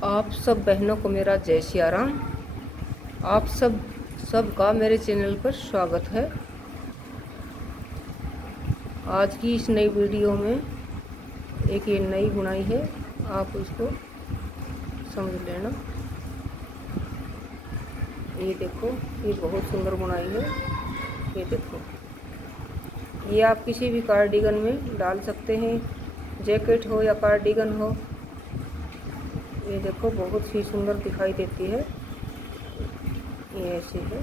आप सब बहनों को मेरा जय सिया राम। आप सबका मेरे चैनल पर स्वागत है। आज की इस नई वीडियो में एक ये नई बुनाई है, आप इसको समझ लेना। ये देखो, ये बहुत सुंदर बुनाई है। ये देखो, ये आप किसी भी कार्डिगन में डाल सकते हैं, जैकेट हो या कार्डिगन हो। ये देखो, बहुत ही सुंदर दिखाई देती है। ये ऐसे है,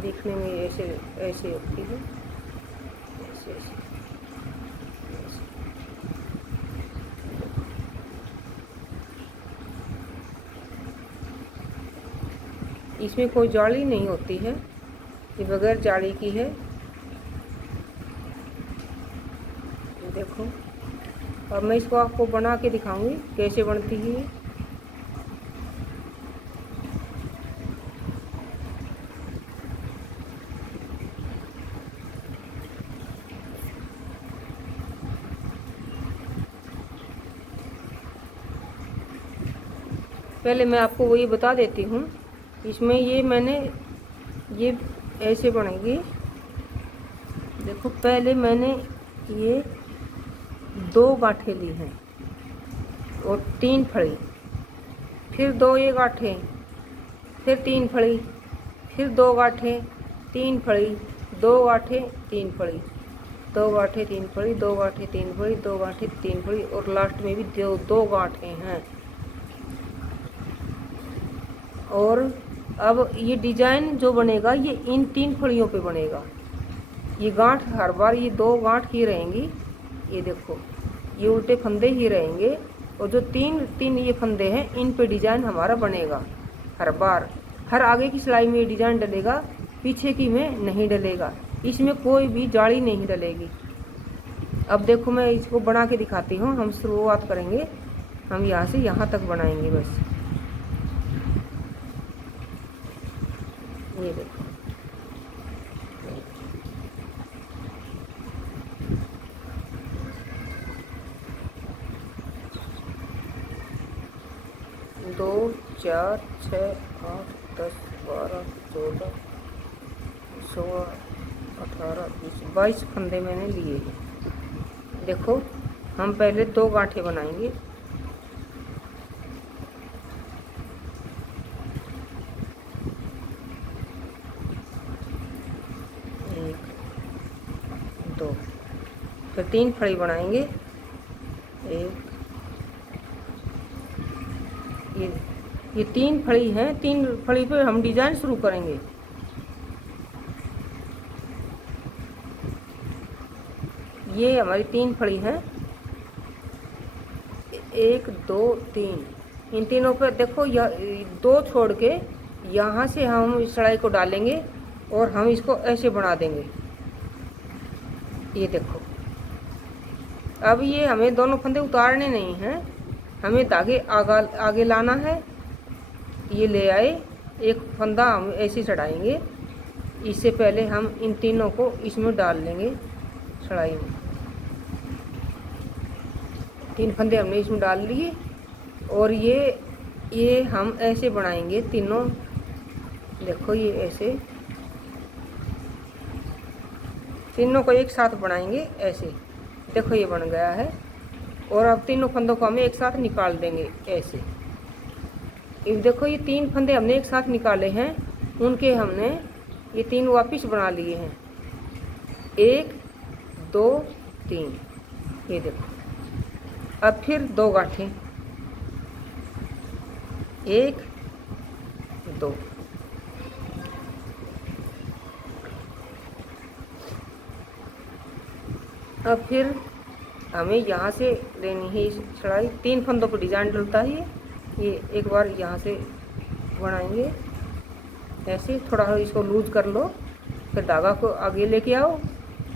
दिखने में ऐसे ऐसे होती है, ऐसे ऐसे। इसमें कोई जाली नहीं होती है, ये बगैर जाली की है। देखो, अब मैं इसको आपको बना के दिखाऊंगी कैसे बनती है। पहले मैं आपको वही बता देती हूँ। इसमें ये मैंने ये ऐसे बनेगी। देखो, पहले मैंने ये 2 गांठें ली हैं और 3 फड़ी, फिर 2 ये गांठें, फिर 3 फड़ी, फिर 2 गांठें, 3 फड़ी, 2 गांठें, 3 फड़ी, 2 गांठें, 3 फड़ी, 2 गांठें, 3 फड़ी, 2 गांठें, 3 फड़ी, और लास्ट में भी 2 गांठें हैं। और अब ये डिजाइन जो बनेगा ये इन 3 फड़ियों पे बनेगा। ये गांठ हर बार ये 2 गांठ ही रहेंगी। ये देखो, ये उल्टे फंदे ही रहेंगे, और जो 3 ये फंदे हैं इन पे डिजाइन हमारा बनेगा हर बार। हर आगे की सिलाई में ये डिजाइन डलेगा, पीछे की में नहीं डलेगा। इसमें कोई भी जाली नहीं डलेगी। अब देखो, मैं इसको बना के दिखाती हूँ। हम शुरुआत करेंगे, हम यहाँ से यहाँ तक बनाएंगे बस। ये देखो, दो, 4, 6, 8, 10, 12, 14, 16, 18, 20, 22 फंदे मैंने लिए हैं। देखो, हम पहले 2 गांठें बनाएंगे। एक, 2, फिर 3 फड़ी बनाएंगे। एक, ये 3 फड़ी हैं। 3 फड़ी पे हम डिजाइन शुरू करेंगे। ये हमारी 3 फड़ी हैं, 1, 2, 3। इन तीनों पे देखो, 2 छोड़ के यहाँ से हम इस कढ़ाई को डालेंगे और हम इसको ऐसे बना देंगे। ये देखो, अब ये हमें दोनों फंदे उतारने नहीं हैं, हमें धागे आगे लाना है। ये ले आए, एक फंदा हम ऐसे चढ़ाएंगे। इससे पहले हम इन तीनों को इसमें डाल लेंगे कढ़ाई में। 3 फंदे हमने इसमें डाल लिए, और ये हम ऐसे बनाएंगे तीनों। देखो, ये ऐसे तीनों को एक साथ बनाएंगे ऐसे। देखो, ये बन गया है। और अब तीनों फंदों को हमें एक साथ निकाल देंगे ऐसे। देखो, ये 3 फंदे हमने एक साथ निकाले हैं, उनके हमने ये 3 वापस बना लिए हैं। 1, 2, 3। ये देखो, अब फिर 2 गांठें, 1, 2। अब फिर हमें यहाँ से लेनी है इस कढ़ाई। 3 फंदों पर डिजाइन डलता है। ये एक बार यहाँ से बनाएंगे ऐसे। थोड़ा इसको लूज कर लो, फिर धागा को आगे लेके आओ,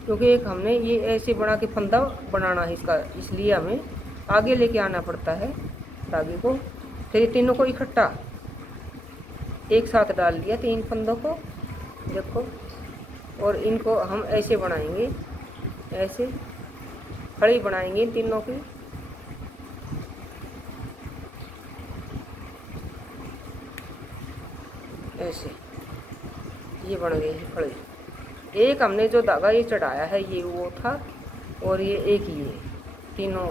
क्योंकि एक हमने ये ऐसे बना के फंदा बनाना है इसका, इसलिए हमें आगे लेके आना पड़ता है धागे को। फिर ये तीनों को इकट्ठा एक साथ डाल दिया, 3 फंदों को। देखो, और इनको हम ऐसे बनाएंगे, ऐसे खड़ी बनाएंगे तीनों की। ऐसे ये बन गई है फड़ी। एक हमने जो धागा ये चढ़ाया है ये वो था, और ये एक ये तीनों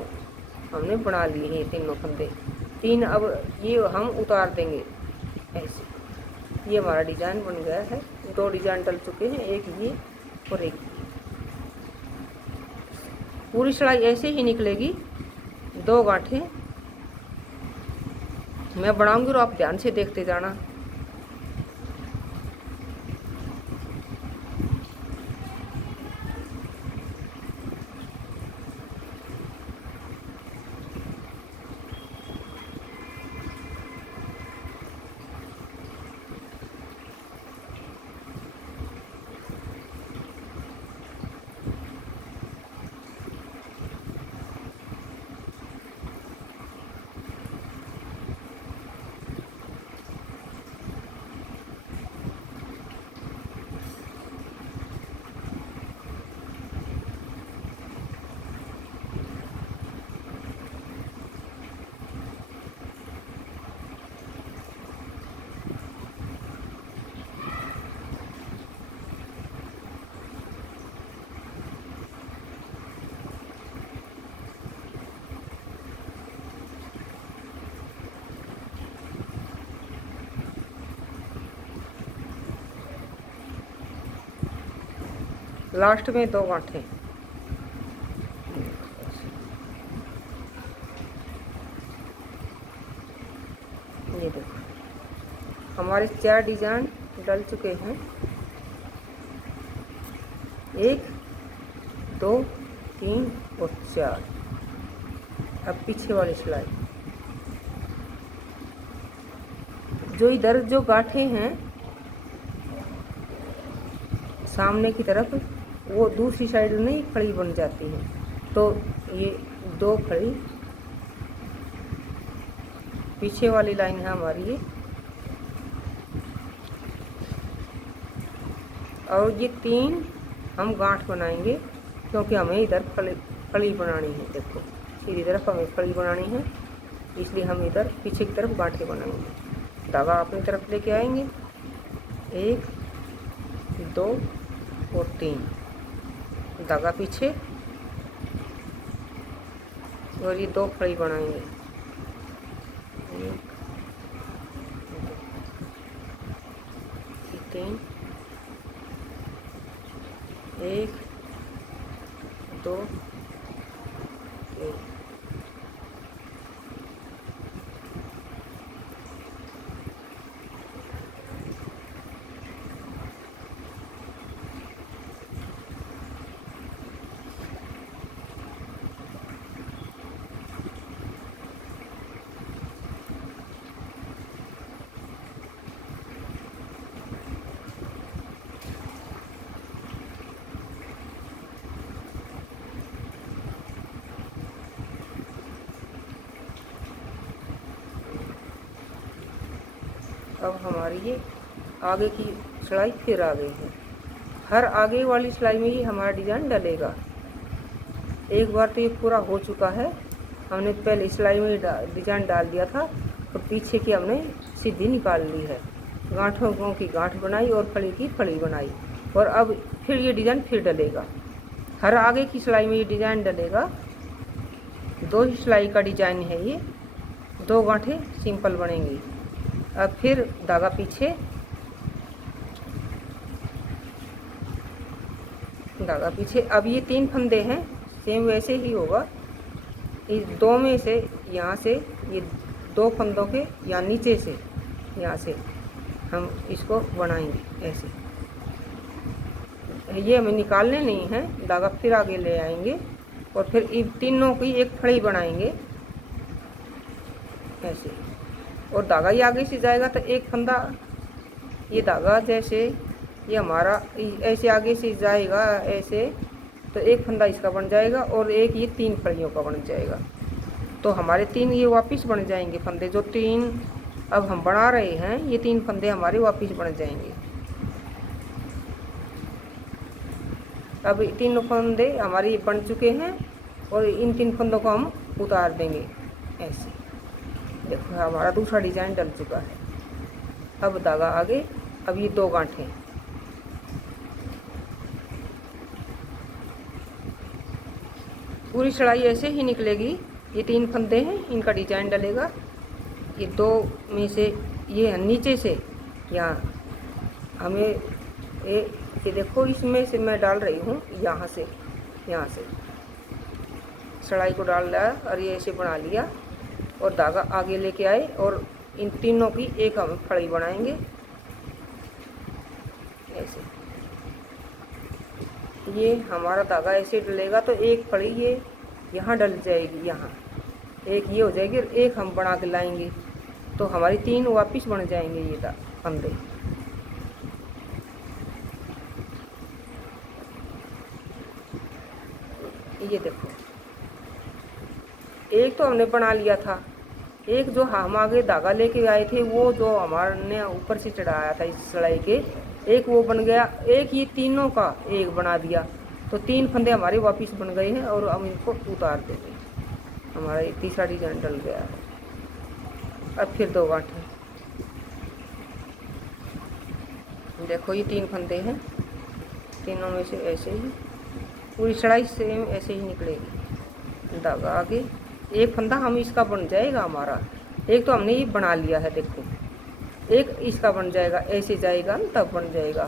हमने बना लिए हैं, तीनों फंदे तीन। अब ये हम उतार देंगे ऐसे। ये हमारा डिज़ाइन बन गया है। 2 डिज़ाइन डल चुके हैं, एक ये और एक ये। पूरी सिलाई ऐसे ही निकलेगी। 2 गांठें मैं बनाऊंगी और आप ध्यान से देखते जाना। लास्ट में 2 गांठें। ये देखो हमारे 4 डिजाइन डल चुके हैं। 1 2 3 और 4। अब पीछे वाली सिलाई, जो इधर जो गांठें हैं सामने की तरफ, वो दूसरी साइड नहीं खड़ी बन जाती है। तो ये 2 खड़ी पीछे वाली लाइन है हमारी ये, और ये 3 हम गांठ बनाएंगे, क्योंकि हमें इधर फली बनानी है। देखो सीधी तरफ हमें फली बनानी है, इसलिए हम इधर पीछे की तरफ गांठें बनाएंगे। धागा अपनी तरफ लेके आएंगे, 1 2 और 3, धागा पीछे, और ये 2 फली बनाएंगे। 1 2 3, 1 2 3। अब हमारी ये आगे की सिलाई फिर आ गई है। हर आगे वाली सिलाई में ही हमारा डिज़ाइन डलेगा। एक बार तो ये पूरा हो चुका है, हमने पहले सिलाई में डिज़ाइन डाल दिया था, और पीछे की हमने सीधी निकाल ली है। गांठों की गांठ बनाई और फली की फली बनाई, और अब फिर ये डिज़ाइन फिर डलेगा। हर आगे की सिलाई में ये डिज़ाइन डलेगा। 2 ही सिलाई का डिज़ाइन है ये। 2 गांठें सिंपल बनेंगी। अब फिर धागा पीछे, धागा पीछे। अब ये 3 फंदे हैं, सेम वैसे ही होगा। इस 2 में से यहाँ से ये 2 फंदों के या नीचे से यहाँ से हम इसको बनाएंगे ऐसे। ये हमें निकालने नहीं है, धागा फिर आगे ले आएंगे, और फिर इन तीनों की एक फड़ी बनाएंगे ऐसे। और धागा ये आगे से जाएगा तो एक फंदा, ये धागा जैसे ये हमारा ऐसे आगे से जाएगा ऐसे, तो एक फंदा इसका बन जाएगा, और एक ये 3 फड़ियों का बन जाएगा। तो हमारे 3 ये वापस बन जाएंगे फंदे। जो 3 अब हम बना रहे हैं, ये 3 फंदे हमारे वापस बन जाएंगे। अब 3 फंदे हमारे बन चुके हैं, और इन 3 फंदों को हम उतार देंगे ऐसे। देखो हमारा दूसरा डिज़ाइन डल चुका है। अब धागा आगे अब ये 2 गांठें, पूरी चढ़ाई ऐसे ही निकलेगी। ये 3 फंदे हैं, इनका डिजाइन डलेगा। ये 2 में से ये नीचे से यहाँ हमें ये देखो, इसमें से मैं डाल रही हूँ यहाँ से चढ़ाई को डाल लिया और ये ऐसे बना लिया और धागा आगे लेके आए और इन तीनों की एक हम फड़ी बनाएंगे ऐसे। ये हमारा धागा ऐसे डलेगा तो एक फड़ी ये यहाँ डल जाएगी, यहाँ एक ये हो जाएगी और एक हम बना के लाएंगे तो हमारी 3 वापस बन जाएंगे ये फंदे। ये देखो, एक तो हमने बना लिया था, एक जो हम आगे धागा लेके आए थे वो जो हमारे ऊपर से चढ़ाया था इस सिलाई के, एक वो बन गया। एक ये तीनों का एक बना दिया तो 3 फंदे हमारे वापस बन गए हैं और हम इनको उतार देंगे। हमारा एक तीसरा डिजाइन डल गया है। अब फिर 2 गांठें, देखो ये 3 फंदे हैं, तीनों में से ऐसे ही पूरी चढ़ाई सेम ऐसे ही निकलेगी। धागा आगे, एक फंदा हम इसका बन जाएगा हमारा, एक तो हमने ये बना लिया है देखो, एक इसका बन जाएगा, ऐसे जाएगा ना तब बन जाएगा।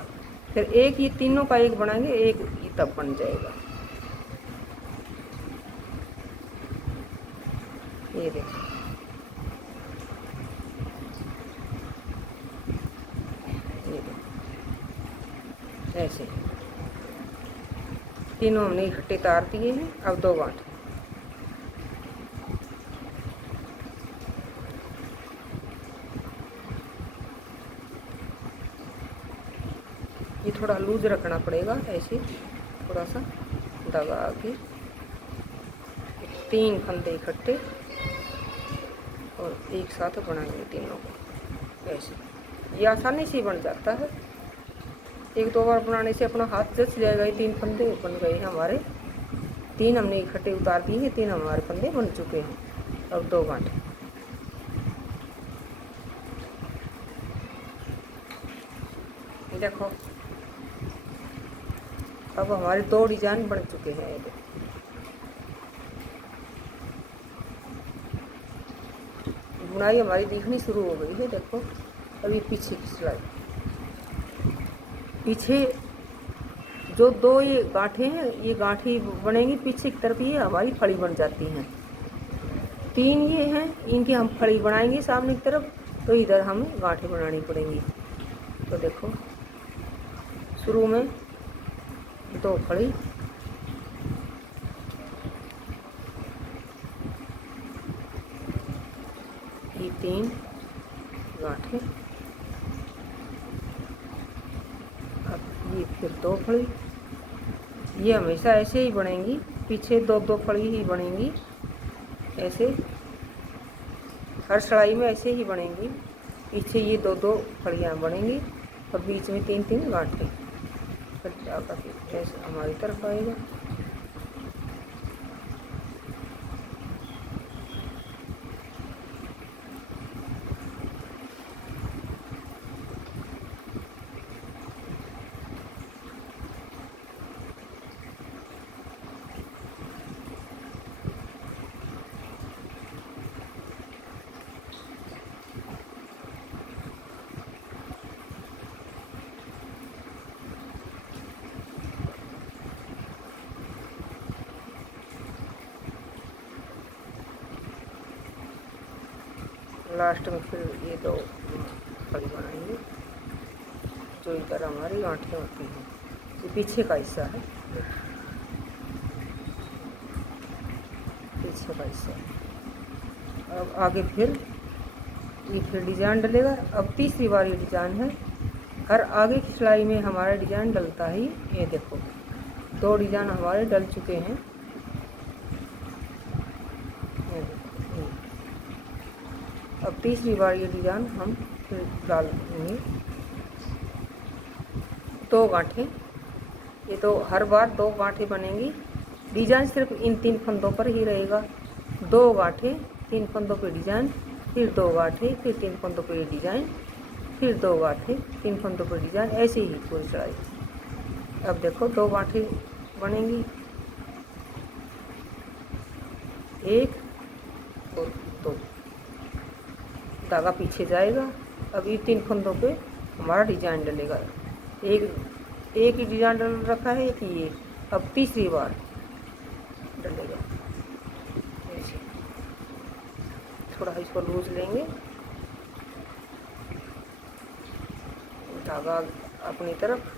फिर एक ये तीनों का एक बनाएंगे, एक तब बन जाएगा। ये देखो, ये देखो ऐसे तीनों हमने इकट्ठे तार दिए हैं। अब 2 गांठ, ये थोड़ा लूज रखना पड़ेगा ऐसे, थोड़ा सा धागा आगे, 3 फंदे इकट्ठे और एक साथ बनाएंगे तीनों को ऐसे। ये आसानी से बन जाता है, 1-2 बार बनाने से अपना हाथ जच जाएगा। ये 3 फंदे बन गए हैं हमारे, 3 हमने इकट्ठे उतार दिए हैं, 3 हमारे फंदे बन चुके हैं। अब 2 गांठें, देखो अब हमारे 2 डिजाइन बन चुके हैं। ये बुनाई हमारी दिखनी शुरू हो गई है। देखो अभी पीछे की सिलाई, पीछे जो 2 ये गांठें हैं, ये गांठी बनेंगी पीछे की तरफ, ये हमारी फड़ी बन जाती हैं। 3 ये हैं, इनकी हम फड़ी बनाएंगे सामने की तरफ, तो इधर हमें गांठें बनानी पड़ेंगी। तो देखो शुरू में 2 फड़ी, ये 3 गांठें, अब ये फिर 2 फड़ी। ये हमेशा ऐसे ही बनेंगी, पीछे 2-2 फड़ी ही बनेंगी ऐसे, हर सिलाई में ऐसे ही बनेंगी। पीछे ये 2-2 फड़ियाँ बनेंगी और बीच में 3-3 गांठें, फिर जाकर ऐसे हमारी तरफ आएगा। लास्ट में फिर ये 2 फड़ी बनाएंगे जो इधर हमारी गांठें होती हैं। ये पीछे का हिस्सा है, पीछे का हिस्सा। अब आगे फिर ये फिर डिजाइन डलेगा। अब तीसरी बार ये डिजाइन है, हर आगे की सिलाई में हमारा डिजाइन डलता है। ये देखो 2 डिजाइन हमारे डल चुके हैं। अब तीसरी बार ये डिजाइन हम फिर डाल देंगे। 2 गांठें, ये तो हर बार 2 गांठें बनेंगी। डिजाइन सिर्फ इन 3 फंदों पर ही रहेगा। 2 गांठें, 3 फंदों पे डिजाइन, फिर 2 गांठें, फिर 3 फंदों पे डिजाइन, फिर 2 गांठें 3 फंदों पर डिजाइन, ऐसे ही पूरी चढ़ाई। अब देखो 2 गांठें बनेंगी, 1 और 2, धागा पीछे जाएगा। अब ये 3 फंदों पे हमारा डिजाइन डलेगा। एक ही डिजाइन डल रखा है, एक ये, अब तीसरी बार डलेगा ऐसे। थोड़ा इसको लूज लेंगे, धागा अपनी तरफ,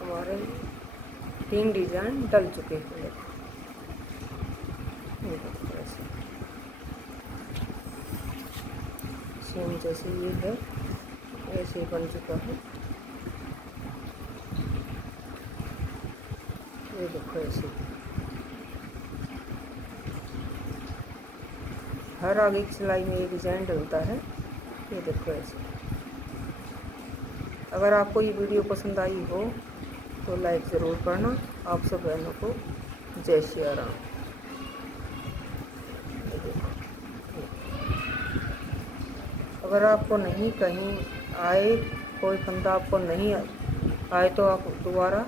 हमारे 3 डिजाइन डल चुके हैं। सेम जैसे ये है ऐसे बन चुका है। ये देखो ऐसे हर आगे की सिलाई में ये डिज़ाइन डलता है। ये देखो ऐसे। अगर आपको ये वीडियो पसंद आई हो तो लाइक ज़रूर करना। आप सब बहनों को जय श्री राम। अगर आपको नहीं कहीं आए, कोई फंदा आपको नहीं आए तो आप दोबारा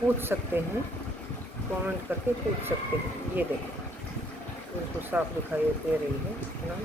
पूछ सकते हैं, कमेंट करके पूछ सकते हैं। ये देखो बिल्कुल साफ दिखाई दे रही है ना।